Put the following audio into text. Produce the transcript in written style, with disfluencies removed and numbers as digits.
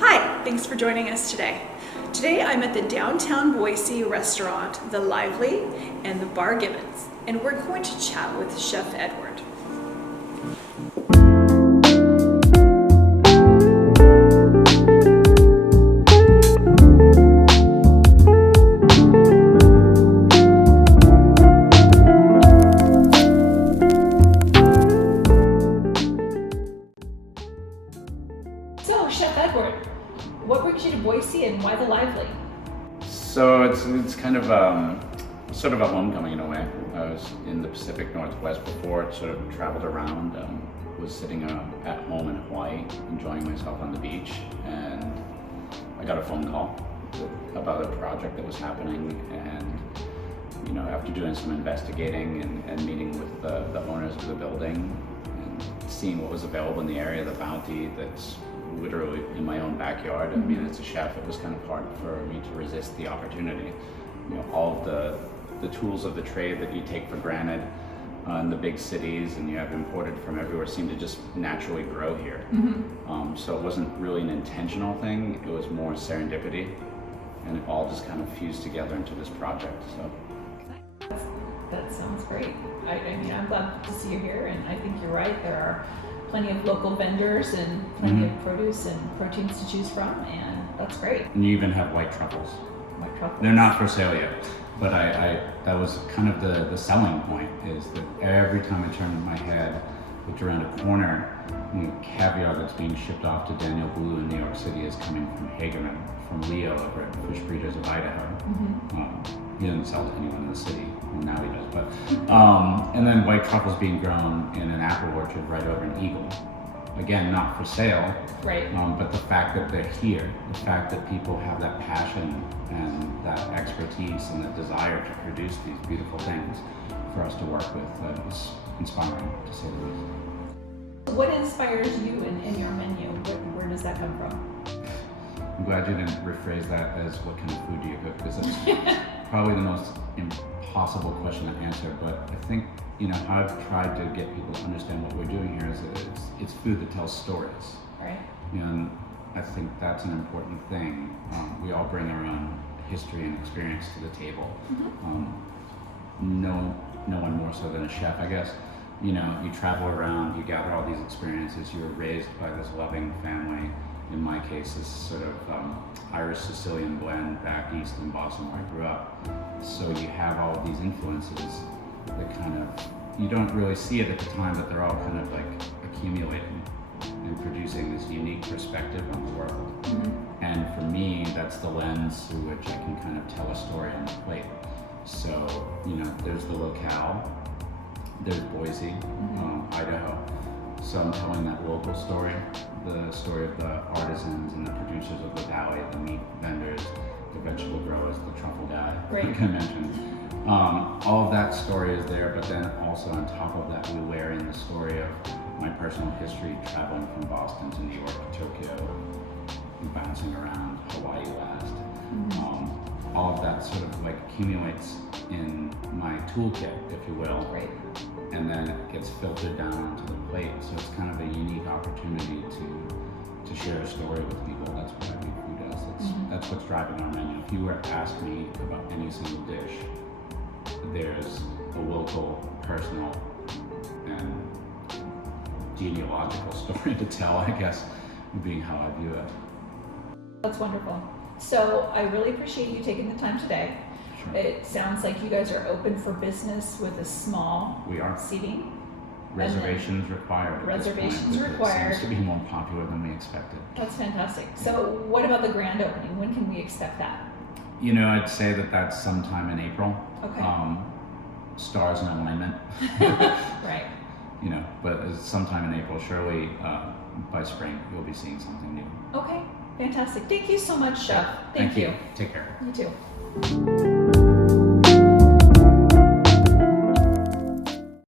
Hi, thanks for joining us today. Today I'm at the downtown Boise restaurant, the Lively and the Bar Gibbons, and we're going to chat with Chef Edward. So, Chef Edward, what brings you to Boise and why the Lively? So it's kind of sort of a homecoming in a way. I was in the Pacific Northwest before, sort of traveled around, was sitting at home in Hawaii, enjoying myself on the beach, and I got a phone call about a project that was happening, and after doing some investigating and meeting with the owners of the building and seeing what was available in the area, the bounty that's literally in my own backyard. I mean, as a chef, it was kind of hard for me to resist the opportunity. All of the tools of the trade that you take for granted in the big cities and you have imported from everywhere seem to just naturally grow here. So it wasn't really an intentional thing, it was more serendipity, and it all just kind of fused together into this project. So That sounds great. I mean, I'm glad to see you here, and I think you're right. There are plenty of local vendors and plenty of produce and proteins to choose from, and that's great. And you even have white truffles. White truffles. They're not for sale yet, but I that was kind of the selling point, is that every time I turned my head, looked around a corner, caviar that's being shipped off to Daniel Blue in New York City is coming from Hagerman, from Leo over at Fish Breeders of Idaho. He doesn't sell to anyone in the city. Well, now he does, but and then white truffles being grown in an apple orchard right over in Eagle. Again, not for sale, Right. But the fact that they're here, the fact that people have that passion and that expertise and that desire to produce these beautiful things for us to work with is inspiring, to say the least. What inspires you in your menu? Where does that come from? I'm glad you didn't rephrase that as what kind of food do you cook, because that's probably the most impossible question to answer. But I think how I've tried to get people to understand what we're doing here is that it's food that tells stories. Right. And I think that's an important thing. We all bring our own history and experience to the table. No one more so than a chef, I guess. You travel around, you gather all these experiences. You were raised by this loving family. In my case, this sort of Irish-Sicilian blend back east in Boston where I grew up. So you have all of these influences that kind of, you don't really see it at the time, but they're all kind of like accumulating and producing this unique perspective on the world. And for me, that's the lens through which I can kind of tell a story on the plate. So, there's the locale, there's Boise, Idaho. So I'm telling that local story, the story of the artisans and the producers of the valley, the meat vendors, the vegetable growers, the truffle guy, like I mentioned. All of that story is there, but then also on top of that, we layer in the story of my personal history traveling from Boston to New York to Tokyo, and bouncing around Hawaii last. All of that sort of like accumulates in my toolkit, if you will. Right. And then it gets filtered down onto the plate. So it's kind of a unique opportunity to share a story with people. That's what I think food does. That's what's driving our menu. If you were to ask me about any single dish, there's a local, personal, and genealogical story to tell, I guess, being how I view it. That's wonderful. So I really appreciate you taking the time today. Sure. It sounds like you guys are open for business with a small We are. seating. Reservations required. Reservations It required. seems to be more popular than we expected. That's fantastic. So what about the grand opening? When can we expect that? I'd say that that's sometime in April. Okay. Stars in alignment. Right. But sometime in April, surely by spring, you'll be seeing something new. Okay. Fantastic. Thank you so much, Chef. Thank you. Take care. You too.